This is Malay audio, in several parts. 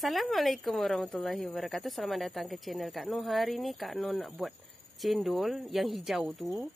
Assalamualaikum warahmatullahi wabarakatuh. Selamat datang ke channel Kak Noh. Hari ni Kak Noh nak buat cendol yang hijau tu.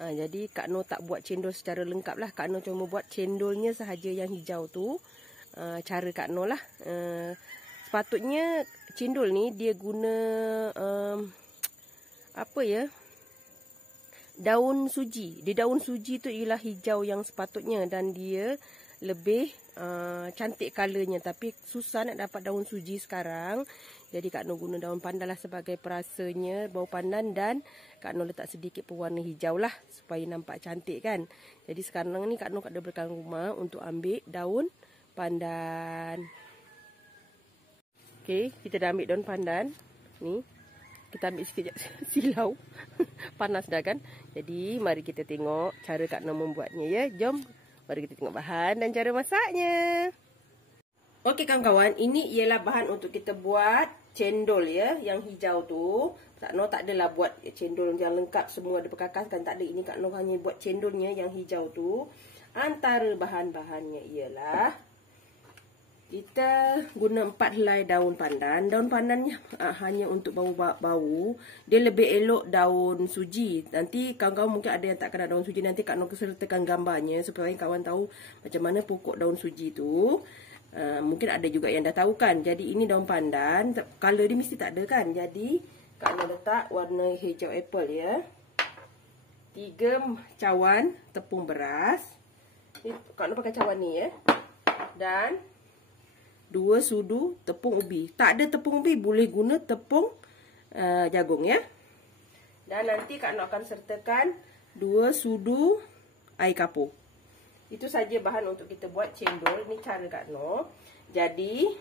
Jadi Kak Noh tak buat cendol secara lengkap lah. Kak Noh cuma buat cendolnya sahaja yang hijau tu. Cara Kak Noh lah. Sepatutnya cendol ni dia guna daun suji. Di daun suji tu ialah hijau yang sepatutnya dan dia lebih cantik colornya, tapi susah nak dapat daun suji sekarang. Jadi Kak Noh guna daun pandan lah sebagai perasanya, bau pandan, dan Kak Noh letak sedikit pewarna hijau lah supaya nampak cantik kan. Jadi sekarang ni Kak Noh ada belakang rumah untuk ambil daun pandan. Okey, kita dah ambil daun pandan ni. Kita ambil sikit silau. Panas dah kan. Jadi mari kita tengok cara Kak Noh membuatnya ya. Jom. Mari kita tengok bahan dan cara masaknya. Okey kawan-kawan, ini ialah bahan untuk kita buat cendol ya, yang hijau tu. Kak Noh tak adalah buat cendol yang lengkap semua ada perkakaskan, tak ada. Ini Kak Noh hanya buat cendolnya yang hijau tu. Antara bahan-bahannya ialah kita guna 4 helai daun pandan. Daun pandannya hanya untuk bau-bau. Dia lebih elok daun suji. Nanti kawan-kawan mungkin ada yang tak kenal daun suji. Nanti Kak Noh sertakan gambarnya supaya kawan tahu macam mana pokok daun suji tu. Mungkin ada juga yang dah tahu kan. Jadi ini daun pandan. Color dia mesti tak ada kan. Jadi Kak Noh letak warna hijau apple ya. 3 cawan tepung beras. Kak Noh pakai cawan ni ya. Dan 2 sudu tepung ubi. Tak ada tepung ubi, boleh guna tepung jagung ya. Dan nanti Kak Noh akan sertakan 2 sudu air kapur. Itu saja bahan untuk kita buat cendol. Ini cara Kak Noh. Jadi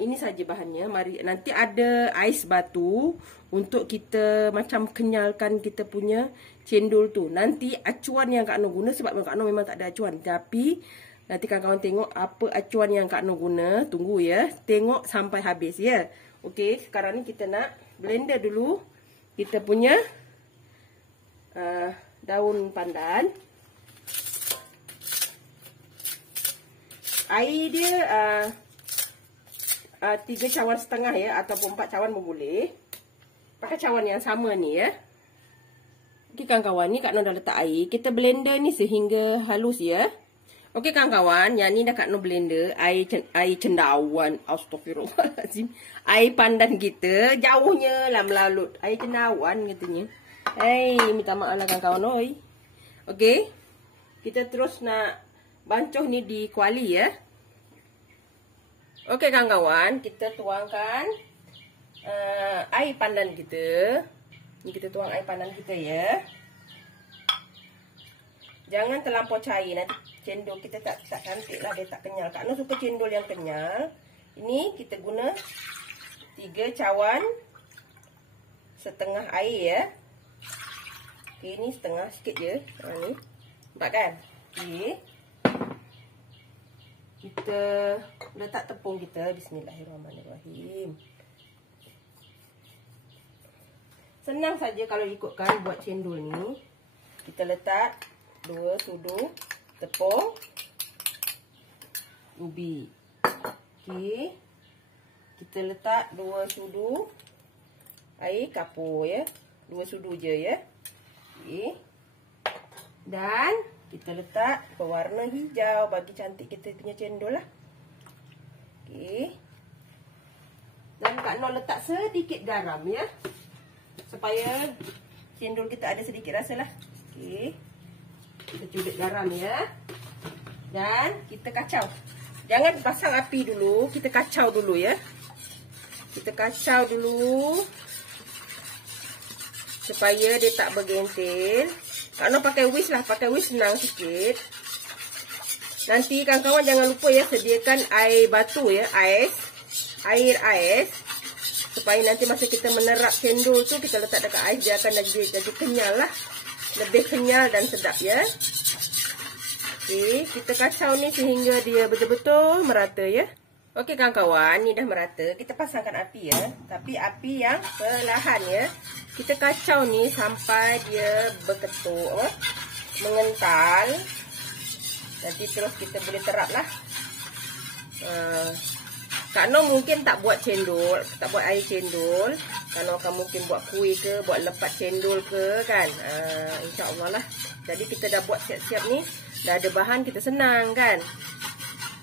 ini saja bahannya. Mari, nanti ada ais batu untuk kita macam kenyalkan kita punya cendol tu. Nanti acuan yang Kak Noh guna, sebab Kak Noh memang tak ada acuan, tapi nanti kawan-kawan tengok apa acuan yang Kak Noh guna. Tunggu ya. Tengok sampai habis ya. Okey, sekarang ni kita nak blender dulu kita punya daun pandan. Air dia 3 cawan setengah ya, ataupun 4 cawan pun boleh. Pakai cawan yang sama ni ya. Okey kawan-kawan, ni Kak Noh dah letak air. Kita blender ni sehingga halus ya. Okey kawan-kawan, yang ni dah Kak Noh blender air cendawan. Astagfirullahaladzim. Air pandan kita jauhnya lah melalut. Air cendawan katanya. Minta maaf lah kawan-kawan oi. Okey. Kita terus nak bancuh ni di kuali ya. Okey kawan-kawan, kita tuangkan air pandan kita. Ni kita tuang air pandan kita ya. Jangan terlampau cair, nanti cendol kita tak cantik lah, dia tak kenyal. Kak Noh suka cendol yang kenyal. Ini kita guna 3 cawan setengah air ya. Okay, ini setengah sikit je. Ni nampak kan? Okay. Kita letak tepung kita. Bismillahirrahmanirrahim. Senang saja kalau ikutkan buat cendol ni. Kita letak 2 sudu tepung ubi. Okey. Kita letak 2 sudu air kapur ya. 2 sudu je ya. Okey. Dan kita letak pewarna hijau bagi cantik kita punya cendol lah. Okey. Dan Kak Noh letak sedikit garam ya. Supaya cendol kita ada sedikit rasa lah. Okey. Kita cubit garam ya. Dan kita kacau. Jangan pasang api dulu. Kita kacau dulu ya. Kita kacau dulu. Supaya dia tak bergentil. Kak Noh pakai whisk lah. Pakai whisk senang sikit. Nanti kawan-kawan jangan lupa ya. Sediakan air batu ya. Air ais. Supaya nanti masa kita menerap cendol tu, kita letak dekat ais. Dia akan jadi kenyal lah. Lebih kenyal dan sedap ya. Okey, kita kacau ni sehingga dia betul-betul merata ya. Okey kawan-kawan, ni dah merata. Kita pasangkan api ya. Tapi api yang perlahan ya. Kita kacau ni sampai dia berketuk, mengental. Nanti terus kita boleh terap lah. Kak Noh mungkin tak buat cendol, tak buat air cendol. Kak Noh akan mungkin buat kuih ke, buat lepat cendol ke kan. InsyaAllah lah. Jadi kita dah buat siap-siap ni. Dah ada bahan, kita senang kan.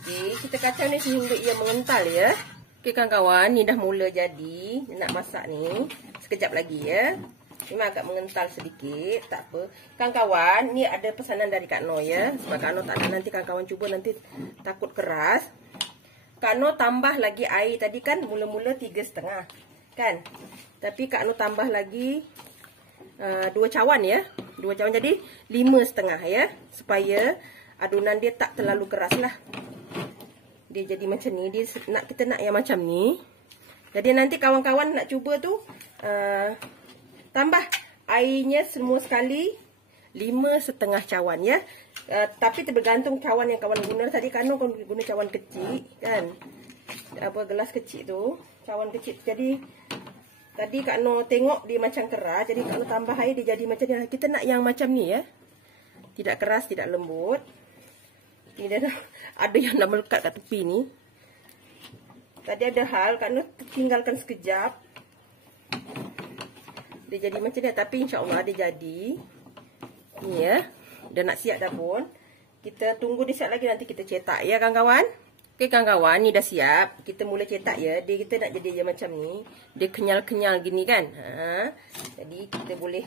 Okay, kita kacau ni sehingga ia mengental ya. Okay kawan-kawan, ni dah mula jadi. Nak masak ni. Sekejap lagi ya. Memang agak mengental sedikit, tak apa. Kawan-kawan, ni ada pesanan dari Kak Noh ya. Sebab Kak Noh tak nak nanti kawan-kawan cuba nanti takut keras. Kak Noh tambah lagi air tadi kan mula-mula 3,5 kan. Tapi Kak Noh tambah lagi 2 cawan ya. 2 cawan jadi 5,5 ya. Supaya adunan dia tak terlalu keras lah. Dia jadi macam ni. Kita nak yang macam ni. Jadi nanti kawan-kawan nak cuba tu tambah airnya semua sekali 5,5 cawan ya. Tapi tergantung cawan yang kawan guna. Tadi Kak Noh guna cawan kecil kan. Gelas kecil tu. Cawan kecil. Jadi tadi Kak Noh tengok dia macam keras. Jadi Kak Noh tambah air dia jadi macam ni. Kita nak yang macam ni ya. Tidak keras, tidak lembut. Ini dah ada yang dah melekat kat tepi ni. Tadi ada hal Kak Noh tinggalkan sekejap. Dia jadi macam ni. Tapi insyaAllah dia jadi. Ni ya. Dah nak siap dah pun. Kita tunggu dia siap lagi. Nanti kita cetak ya kawan-kawan. Okey kawan-kawan. Ni dah siap. Kita mula cetak ya. Kita nak jadi dia macam ni. Dia kenyal-kenyal gini kan. Jadi kita boleh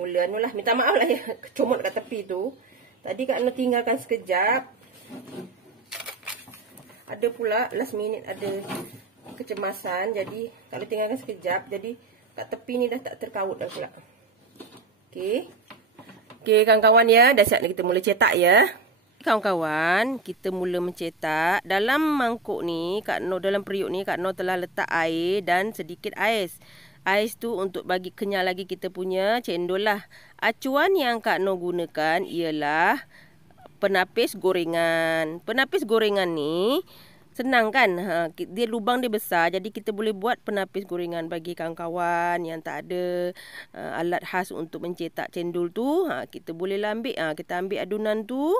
mula ni lah. Minta maaf lah ya. Kecomot kat tepi tu. Tadi Kak Noh tinggalkan sekejap. Ada pula last minute ada kecemasan. Jadi kalau tinggalkan sekejap. Jadi kat tepi ni dah tak terkaut dah pula. Okey. Okey kawan-kawan ya, dah siap kita mula cetak ya. Kawan-kawan, kita mula mencetak. Dalam mangkuk ni, Kak Noh dalam periuk ni Kak Noh telah letak air dan sedikit ais. Ais tu untuk bagi kenyal lagi kita punya cendol lah. Acuan yang Kak Noh gunakan ialah penapis gorengan. Penapis gorengan ni senang kan? Dia lubang dia besar. Jadi kita boleh buat penapis gorengan bagi kawan-kawan yang tak ada alat khas untuk mencetak cendol tu. Kita boleh lah ambil. Kita ambil adunan tu.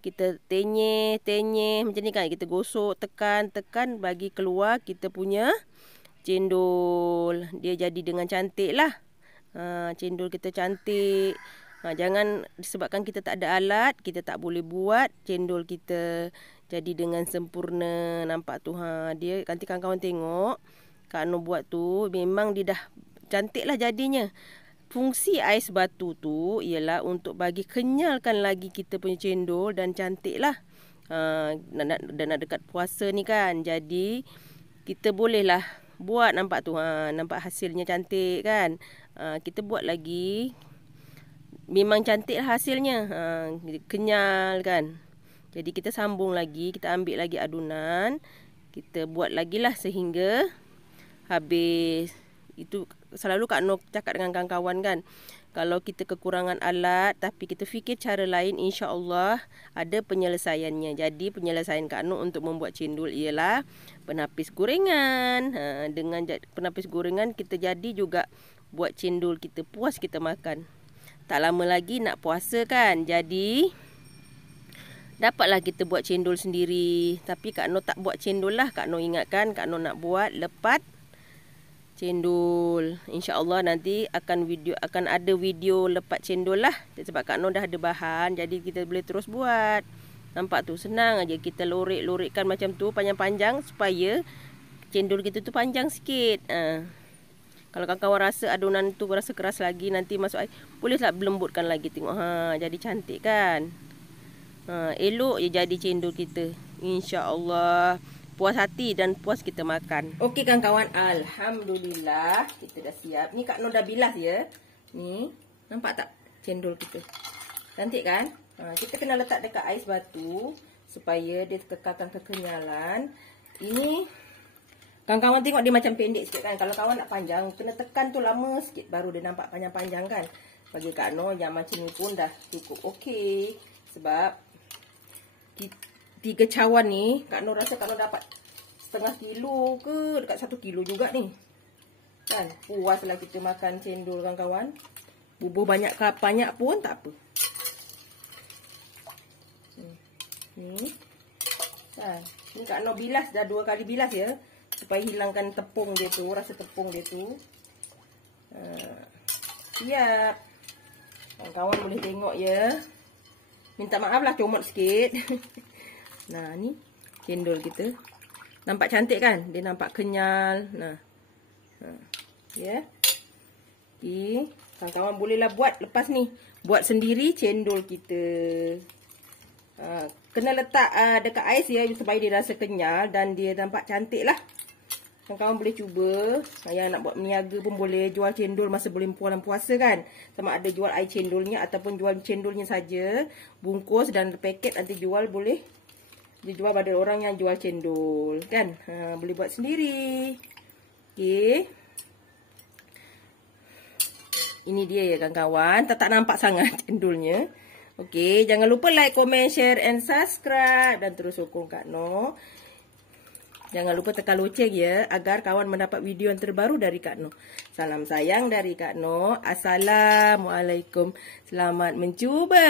Kita tenyeh macam ni kan. Kita gosok, tekan bagi keluar kita punya cendol. Dia jadi dengan cantik lah. Cendol kita cantik. Jangan disebabkan kita tak ada alat, kita tak boleh buat cendol kita jadi dengan sempurna. Nampak tu dia nanti kawan-kawan tengok Kak Noh buat tu memang dia dah cantik lah jadinya. Fungsi ais batu tu ialah untuk bagi kenyalkan lagi kita punya cendol dan cantik lah. Nak dekat puasa ni kan. Jadi kita bolehlah buat nampak tu. Nampak hasilnya cantik kan. Kita buat lagi. Memang cantik lah hasilnya. Kenyal kan. Jadi kita sambung lagi. Kita ambil lagi adunan. Kita buat lagi lah sehingga habis. Itu selalu Kak Noh cakap dengan kawan-kawan kan. Kalau kita kekurangan alat tapi kita fikir cara lain, insya-Allah ada penyelesaiannya. Jadi penyelesaian Kak Noh untuk membuat cendol ialah penapis gorengan. Dengan penapis gorengan kita jadi juga buat cendol kita puas kita makan. Tak lama lagi nak puasa kan. Jadi dapatlah kita buat cendol sendiri. Tapi Kak Noh tak buat cendol lah. Kak Noh ingatkan Kak Noh nak buat lepat cendol. InsyaAllah nanti akan ada video lepat cendol lah. Sebab Kak Noh dah ada bahan. Jadi kita boleh terus buat. Nampak tu senang aja. Kita lorek-lorekkan macam tu panjang-panjang supaya cendol kita tu panjang sikit. Kalau kawan-kawan rasa adunan tu rasa keras lagi, nanti masuk air, bolehlah lembutkan lagi. Tengok jadi cantik kan. Elok je jadi cendol kita. InsyaAllah puas hati dan puas kita makan. Okey kawan-kawan, alhamdulillah kita dah siap. Ni Kak Noh dah bilas ya. Ni nampak tak cendol kita? Cantik kan? Kita kena letak dekat ais batu supaya dia kekalkan kekenyalan. Ini kawan-kawan tengok dia macam pendek sikit kan. Kalau kawan nak panjang, kena tekan tu lama sikit baru dia nampak panjang-panjang kan. Bagi Kak Noh yang macam ni pun dah cukup okey. Sebab 3 cawan ni, Kak Noh rasa Kak Noh dapat setengah kilo ke dekat 1 kilo juga ni. Kan? Puaslah kita makan cendol kawan-kawan. Bubuh banyak pun tak apa. Ni. Ini Kak Noh bilas, dah 2 kali bilas ya, supaya hilangkan tepung dia tu, rasa tepung dia tu. Siap. Kawan boleh tengok ya. Minta maaf lah comot sikit. Nah, ni cendol kita. Nampak cantik kan? Dia nampak kenyal. Nah. Ya. Okey. Kawan-kawan bolehlah buat lepas ni. Buat sendiri cendol kita. Kena letak dekat ais ya, supaya dia rasa kenyal dan dia nampak cantik lah. Kawan-kawan boleh cuba. Yang nak buat meniaga pun boleh jual cendol masa bulan puasa kan. Sama ada jual air cendolnya ataupun jual cendolnya saja. Bungkus dan paket nanti jual, boleh dijual pada orang yang jual cendol kan. Boleh buat sendiri. Okey. Ini dia ya kawan-kawan. Tak nampak sangat cendolnya. Okey, jangan lupa like, comment, share and subscribe dan terus sokong Kak Noh. Jangan lupa tekan loceng ya, agar kawan mendapat video yang terbaru dari Kak Noh. Salam sayang dari Kak Noh. Assalamualaikum. Selamat mencuba.